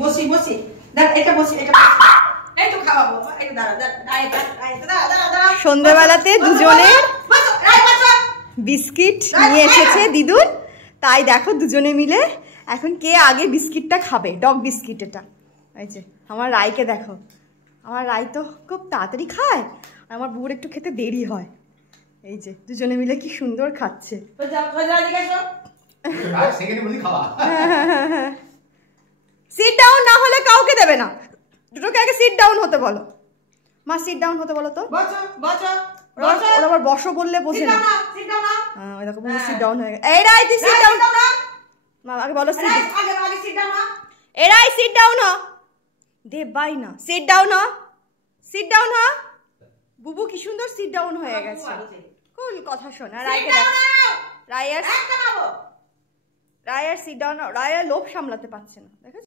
বসি বসি দেখ এটা বসি এটা এই তো খাওয়াবো একটু দাঁড়া সন্ধ্যাবেলাতে দুজনের বিস্কিট নিয়ে এসেছে দিদুন, তাই দেখো দুজনে মিলে এখন কে আগে বিস্কিটটা খাবে। ডগ বিস্কিট এটা। এই যে আমার রায়কে দেখো, আমার রায় তো খুব তাড়াতাড়ি খায়, আমার বুড় একটু খেতে দেরি হয়। এই যে দুজনে মিলে কি সুন্দর খাচ্ছে। সিট ডাউন না হলে কাউকে দেবে না, দুটোকে আগে সিট ডাউন হতে বলো। মা সিট ডাউন হতে বলো তো। ওরা আবার বসো বললে বোঝে না। হ্যাঁ ওই দেখো সিট ডাউন হয়ে গেছে। এই রাই তুই সিট ডাউন। মা আগে বলো সিট ডাউন। এই রাই সিট ডাউন হ। দে বাই না, সিট ডাউন হ, সিট ডাউন হ। বুবু কি সুন্দর সিট ডাউন হয়ে গেছে। কোন কথা শোনা রায়কে দেখো। রায়ের সিট ডাউন, রায়ের লোভ সামলাতে পারছে না। দেখো